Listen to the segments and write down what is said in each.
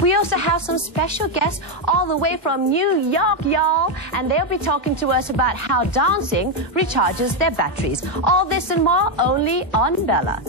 We also have some special guests all the way from New York, y'all, and they'll be talking to us about how dancing recharges their batteries. All this and more only on Bella.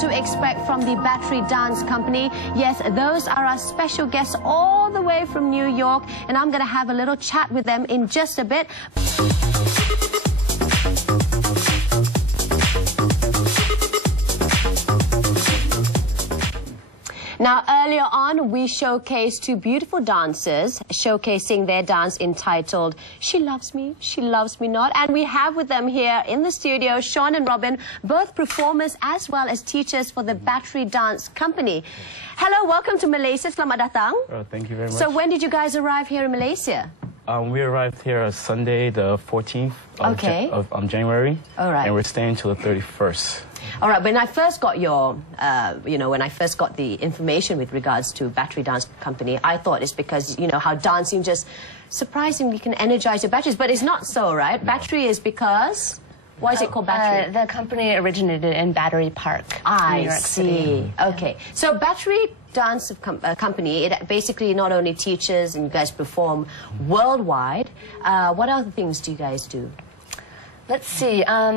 To expect from the Battery Dance Company. Yes, those are our special guests all the way from New York, and I'm going to have a little chat with them in just a bit. Now, earlier on, we showcased two beautiful dancers showcasing their dance entitled She Loves Me Not. And we have with them here in the studio, Sean and Robin, both performers as well as teachers for the Battery Dance Company. Hello, welcome to Malaysia. Selamat datang. Thank you very much. So when did you guys arrive here in Malaysia? We arrived here on Sunday, the 14th of January. All right. And we're staying till the 31st. All right, when I first got your, when I first got the information with regards to Battery Dance Company, I thought it's because, you know, how dancing just surprisingly can energize your batteries. But it's not so, right? No. Battery is because... Why is it called Battery? The company originated in Battery Park, New York City. Okay. So Battery Dance Company, it basically not only teaches and you guys perform worldwide. What other things do you guys do? Let's see. Our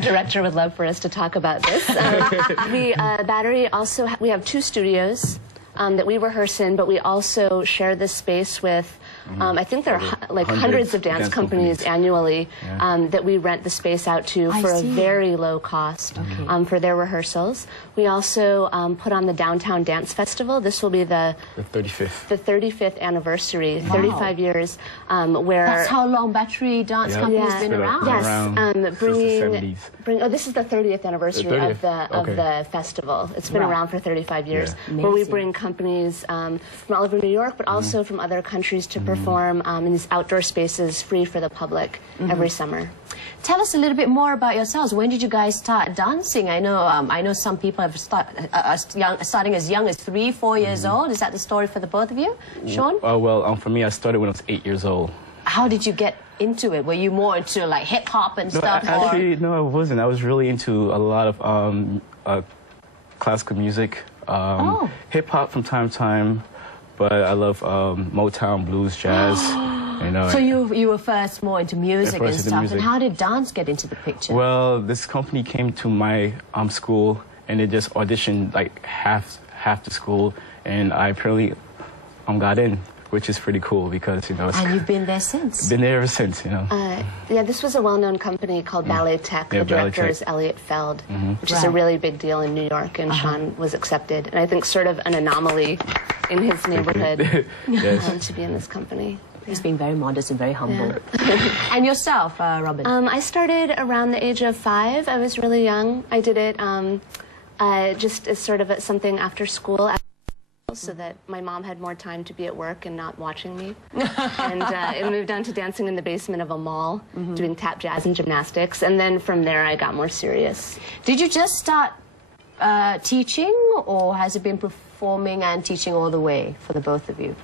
director would love for us to talk about this. Battery also, we have two studios that we rehearse in, but we also share this space with, I think there are like hundreds of dance companies annually that we rent the space out to for a very low cost for their rehearsals. We also put on the Downtown Dance Festival. This will be the 35th anniversary, 35 years. Where that's how long Battery Dance Company has been around. Yes, this is the 30th anniversary of the festival. It's been around for 35 years, where we bring companies from all over New York, but also from other countries to perform in these outdoor spaces free for the public every summer. Tell us a little bit more about yourselves. When did you guys start dancing? I know some people have starting as young as 3, 4 years old. Is that the story for the both of you? Sean? For me, I started when I was 8 years old. How did you get into it? Were you more into like hip hop and stuff? Actually, no, I wasn't. I was really into a lot of classical music, hip hop from time to time, but I love Motown, blues, jazz. You know, so you were first more into music and stuff. And how did dance get into the picture? Well, this company came to my school and they just auditioned like half the school, and I apparently got in, which is pretty cool because, you know... And you've been there since? Been there ever since, you know. Yeah, this was a well-known company called Ballet Tech. The director is Elliot Feld, which is a really big deal in New York, and Sean was accepted. And I think sort of an anomaly in his neighborhood to be in this company. He's being very modest and very humble. Yeah. And yourself, Robin? I started around the age of 5. I was really young. I did it just as sort of something after school. so that my mom had more time to be at work and not watching me. And it moved on to dancing in the basement of a mall, doing tap, jazz, and gymnastics. And then from there, I got more serious. Did you just start teaching, or has it been performing and teaching all the way for the both of you?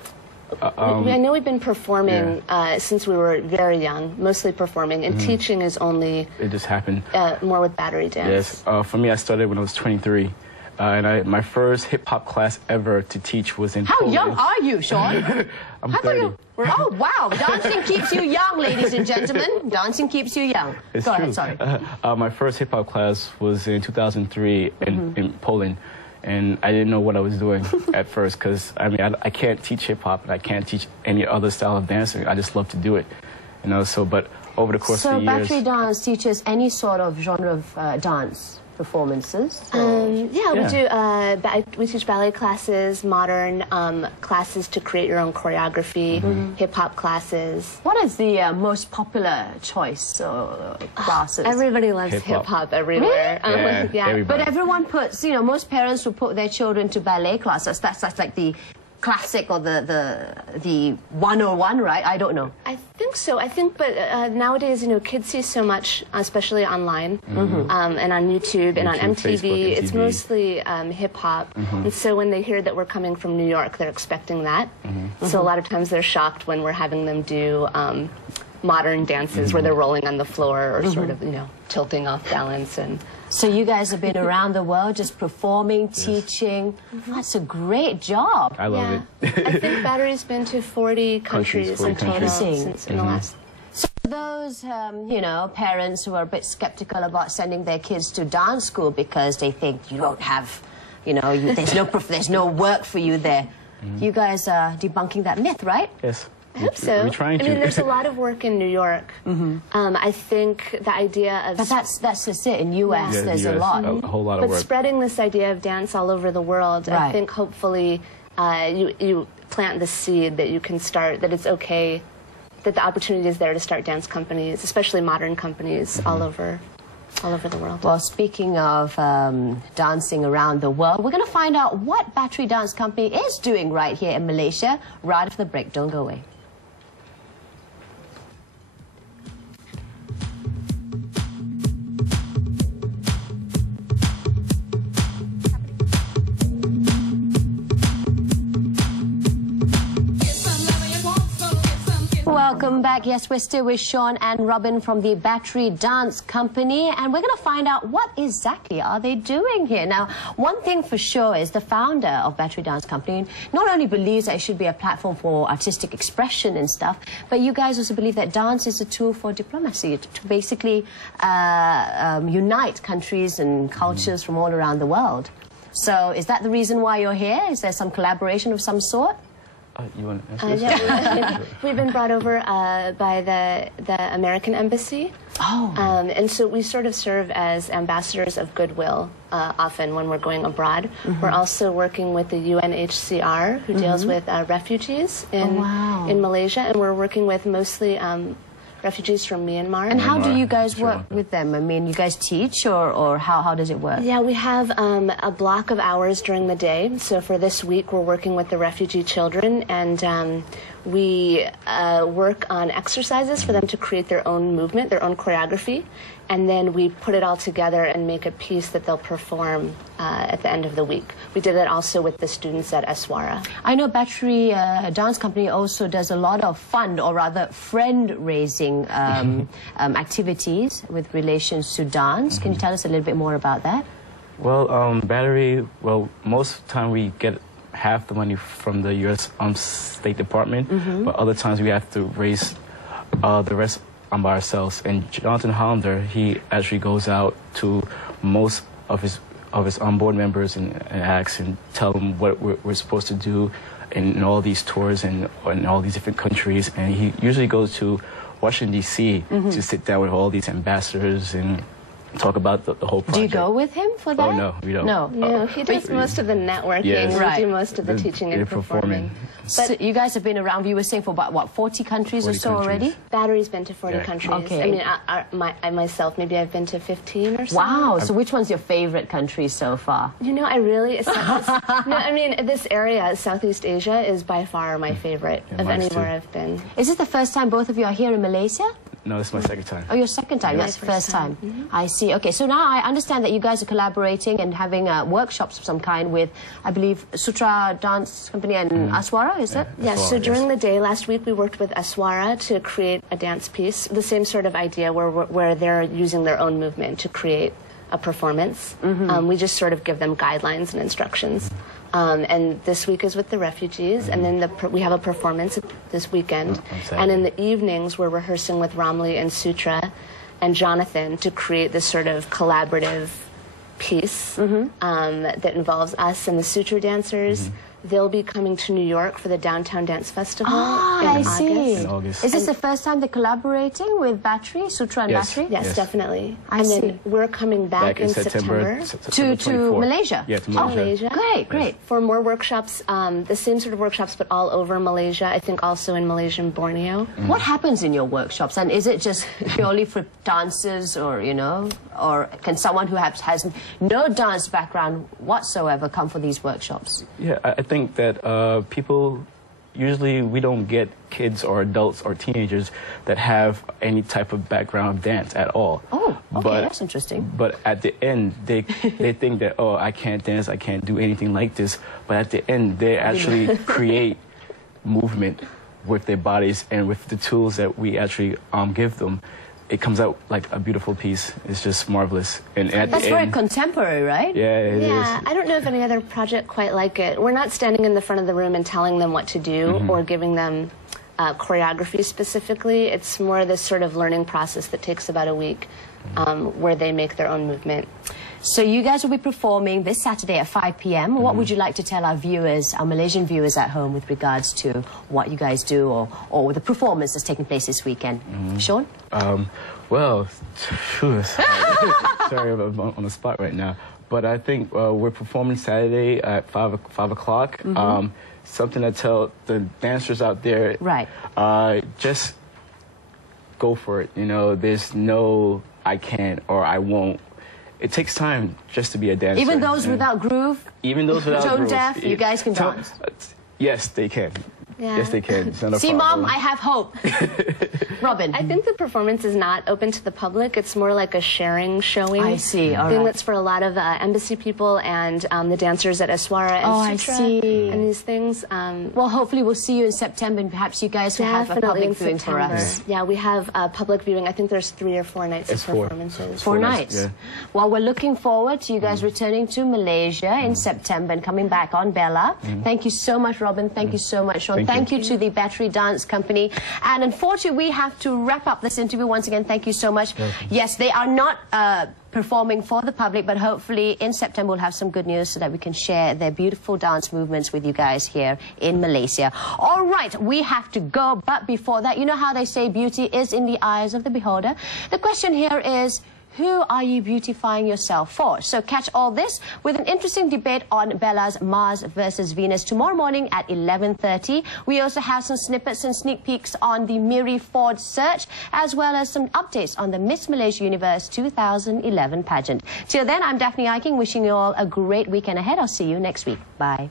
I know we've been performing since we were very young, mostly performing, and teaching is only... It just happened. More with battery dance. Yes. For me, I started when I was 23. And my first hip-hop class ever to teach was in Poland. How young are you, Sean? I'm 30. Oh, wow. Dancing keeps you young, ladies and gentlemen. Dancing keeps you young. It's Go true. ahead, sorry. My first hip-hop class was in 2003 in Poland. And I didn't know what I was doing at first, because I can't teach hip-hop and I can't teach any other style of dancing. I just love to do it, you know. So, but over the course of the years... So battery dance teaches any sort of genre of dance performances? Yeah, we do. We teach ballet classes, modern classes to create your own choreography, hip-hop classes. What is the most popular choice classes? Everybody loves hip-hop everywhere. Really? Yeah. But everyone puts, you know, most parents will put their children to ballet classes. That's like the classic or the 101, right? I don't know. I think so. I think, but nowadays, you know, kids see so much, especially online and on YouTube and on MTV. Facebook, it's mostly hip hop, and so when they hear that we're coming from New York, they're expecting that. So a lot of times they're shocked when we're having them do modern dances where they're rolling on the floor or sort of, you know, tilting off balance. And so you guys have been around the world just performing, teaching. That's a great job. I love it. I think Battery's been to 40 countries in total since in the last. So those, you know, parents who are a bit skeptical about sending their kids to dance school because they think you don't have, you know, there's no work for you there. You guys are debunking that myth, right? Yes. I hope so. We're trying to. I mean, there's a lot of work in New York. I think the idea of... But that's just it. In U.S., there's a lot. A whole lot of work. But spreading this idea of dance all over the world, I think hopefully you plant the seed that you can start, that it's okay, that the opportunity is there to start dance companies, especially modern companies all over the world. Well, speaking of dancing around the world, we're going to find out what Battery Dance Company is doing right here in Malaysia right after the break. Don't go away. Welcome back. Yes, we're still with Sean and Robin from the Battery Dance Company, and we're going to find out what exactly are they doing here. Now, one thing for sure is the founder of Battery Dance Company not only believes that it should be a platform for artistic expression and stuff, but you guys also believe that dance is a tool for diplomacy, to basically unite countries and cultures from all around the world. So is that the reason why you're here? Is there some collaboration of some sort? You want to answer this? Yeah, we've been brought over by the American Embassy. Oh. And so we sort of serve as ambassadors of goodwill often when we're going abroad. We're also working with the UNHCR, who deals with refugees in Malaysia, and we're working with mostly refugees from Myanmar. And how do you guys work with them? I mean, you guys teach, or how does it work? Yeah, we have a block of hours during the day. So for this week, we're working with the refugee children, and we work on exercises for them to create their own movement, their own choreography, and then we put it all together and make a piece that they'll perform at the end of the week. We did that also with the students at Eswara. I know Battery Dance Company also does a lot of fund, or rather friend-raising activities with relations to dance. Can you tell us a little bit more about that? Well, Battery, most of the time we get half the money from the U.S. State Department, but other times we have to raise the rest by ourselves. And Jonathan Hollander, he actually goes out to most of his onboard members and acts and tell them what we're supposed to do in all these tours and in all these different countries. And he usually goes to Washington, D.C. to sit down with all these ambassadors and talk about the whole project. Do you go with him for that? Oh, no, we don't. No, he does most of the networking. Yes. We Right. do most of the teaching and performing. So you guys have been around, you were saying, for about, what, 40 countries 40 or so countries. already? Battery's been to 40 Yeah. countries. Okay. I mean, I myself, maybe I've been to 15 or so. Wow, so which one's your favorite country so far? You know, I really... no, I mean, this area, Southeast Asia, is by far my favorite of mine's anywhere too. I've been. Is this the first time both of you are here in Malaysia? No, this is my second time. Oh, your second time. My That's the first first time. time. I see. Okay, so now I understand that you guys are collaborating and having workshops of some kind with, I believe, Sutra Dance Company and Aswara, is it? Yeah, so Yes. during the day last week we worked with Aswara to create a dance piece, the same sort of idea where they're using their own movement to create a performance. We just sort of give them guidelines and instructions. And this week is with the refugees, and then we have a performance this weekend. And in the evenings, we're rehearsing with Ramli and Sutra and Jonathan to create this sort of collaborative piece that involves us and the Sutra dancers. They'll be coming to New York for the Downtown Dance Festival in I August. see. In August. Is this the first time they're collaborating with Battery, Sutra and Yes. Battery? Yes, Yes. definitely. I And see. then we're coming back in September. To 24th. Malaysia? Yeah, to to Malaysia. Malaysia. Great, great. For more workshops, the same sort of workshops, but all over Malaysia. I think also in Malaysian Borneo. What happens in your workshops? And is it just purely for dancers, or, you know, or can someone who has no dance background whatsoever come for these workshops? Yeah, I think that people, usually we don't get kids or adults or teenagers that have any type of background of dance at all. Oh, okay, But- that's interesting. But at the end, they think that, oh, I can't dance, I can't do anything like this. But at the end, they actually create movement with their bodies and with the tools that we actually give them. It comes out like a beautiful piece. It's just marvelous. And at That's the very end, contemporary, right? yeah, it is. Yeah, I don't know of any other project quite like it. We're not standing in the front of the room and telling them what to do or giving them choreography specifically. It's more this sort of learning process that takes about a week where they make their own movement. So you guys will be performing this Saturday at 5 p.m. What would you like to tell our viewers, our Malaysian viewers at home, with regards to what you guys do or the performance that's taking place this weekend? Sean? Well, phew, sorry, I'm on the spot right now. But I think we're performing Saturday at 5 o'clock. Something to tell the dancers out there. Right. Just go for it. You know, there's no I can't or I won't. It takes time just to be a dancer. Even those without groove? Even those without Tone grooves. deaf, you guys can dance? Yes, they can. Yeah. Yes, they can. It's not a See, problem. Mom, I have hope. Robin? I think the performance is not open to the public. It's more like a sharing showing. I see, all thing right. that's for a lot of embassy people and the dancers at Aswara and Oh, I Sutra see. and these things. Well, hopefully we'll see you in September, and perhaps you guys will have a Definitely in public viewing for September. us. Yeah, we have public viewing. I think there's 3 or 4 nights It's of 4. performances. 4 nights, nights. yeah. Well, we're looking forward to you guys returning to Malaysia in September and coming back on Bella. Thank you so much, Robin. Thank you so much, Sean. Thank you. Thank you to the Battery Dance Company. And unfortunately, we have to wrap up this interview. Once again, thank you so much. Yes, they are not performing for the public, but hopefully in September we'll have some good news so that we can share their beautiful dance movements with you guys here in Malaysia. All right, we have to go, but before that, you know how they say beauty is in the eyes of the beholder? The question here is, who are you beautifying yourself for? So catch all this with an interesting debate on Bella's Mars versus Venus tomorrow morning at 11:30. We also have some snippets and sneak peeks on the Miri Ford search, as well as some updates on the Miss Malaysia Universe 2011 pageant. Till then, I'm Daphne Eiking, wishing you all a great weekend ahead. I'll see you next week. Bye.